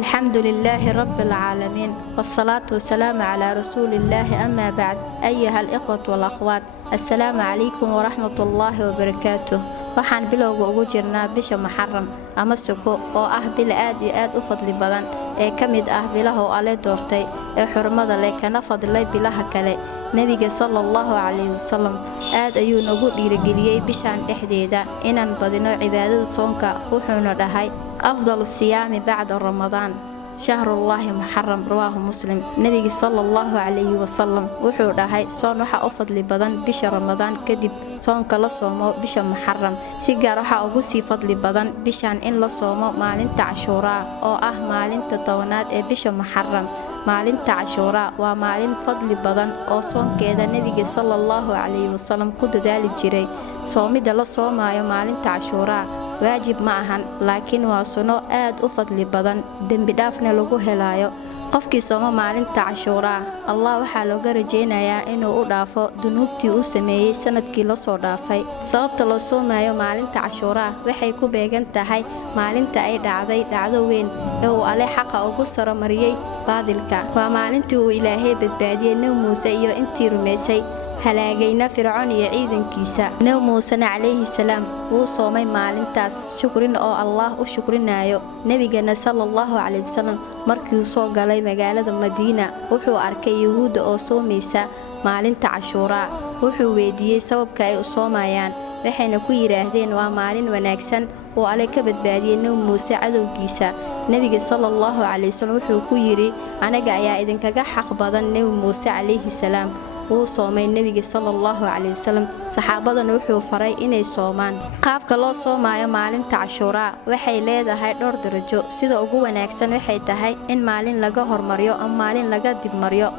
الحمد لله رب العالمين والصلاة والسلام على رسول الله أما بعد أيها الإخوة والأخوات السلام عليكم ورحمة الله وبركاته waxaan bilowga ugu jirnaa bisha Muharram ama Suko oo ah bil aad iyo aad u fadli badan ee kamid ah bilaha oo Alle doortay ee xurmada leh kana fadlay bilaha kale nabiga sallallahu alayhi wasallam aad ayuu nagu dhiirigeliyay bishan dhexdeeda inaan badino cibaadada soonka wuxuuna dhahay afdal siyaami ba'da ramadaan شهر الله محرم رواه مسلم نبي صلى الله عليه وسلم وحو dhahay soon waxa u fadli badan bisha Ramadaan kadib soonka la soomo bisha Muharram si gaar waxa ugu sii fadli badan bishan in la soomo maalinta Ashura oo ah maalinta tawnaad ee bisha Muharram maalinta Ashura waa maalin fadli badan oo soonkeeda nabiga sallallahu alayhi wasallam ku dadaali jiray soomida la soomayo maalinta Ashura waajib ma ahan laakiin waa suno aad u fadli badan dambi dhaafna lagu helayo qofkii sooma maalinta Ashura Allah waxa looga rajeynayaa inuu u dhaafo dunuubtii uu sameeyay sanadkii la soo dhaafay sababta loo soomayo maalinta Ashura waxay ku beegan tahay maalinta ay dhacday dhacdo weyn ee uu Alle xaqa ugu saro mariyay baadilka waa maalintii uu Ilaahay badbaadiyay Nabi Muuse iyo intii rumeysay halaagayna Fircoon iyo ciidankiisa Nabi Muuse alayhi salaam wuu soomay maalintaas shukrin oo Allah u shukrinayo nabigana sallallahu alayhi wasallam markii uu soo galay magaalada Madiina wuxuu arkay yahuuda oo soomaysa maalinta Ashura wuxuu weydiiyay sababka ay u soomayaan waxayna ku yiraahdeen waa maalin wanaagsan oo Alle ka badbaadiyay Nabi Muuse cadowgiisa nabiga sallallahu alayhi wasallam wuxuu ku yiri anaga ayaa idinkaga xaq badan Nabi Muuse alayhi salaam wuu soomay nabiga sallallahu alayhi wasallam saxaabadana wuxuu faray inay soomaan qaabka loo soomayo maalinta Ashura waxay leedahay dhowr darajo sida ugu wanaagsan waxay tahay in maalin laga hormariyo ama maalin laga dib mariyo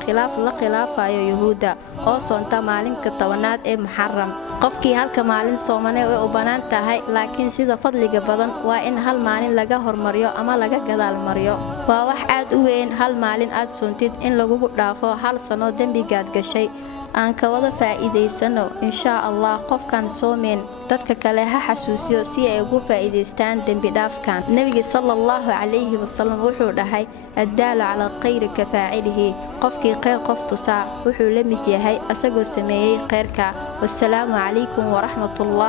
khilaafayo yahuuda oo soonta maalinka tawnaad ee Muharram qofkii halka maalin soomanay way u banaan tahay laakiin sida fadliga badan waa in hal maalin laga hormariyo ama laga gadaal mariyo waa wax aad u weyn hal maalin aad soontid in lagu dhaafo hal sano dambigaad gashay aan ka wada faa'iideysano insha Allah qofkan soomeen dadka kale ha xasuusiyo si ay ugu faa'iideystaan dambi dhaafkan nabiga sallallahu alayhi wasallam wuxuu dhahay addaala ala khayri ka faa'ilihi qofkii khayr qof tusaa wuxuu la mid yahay asagoo sameeyay khayrka wassalaamu alaykum wa rahmatullahi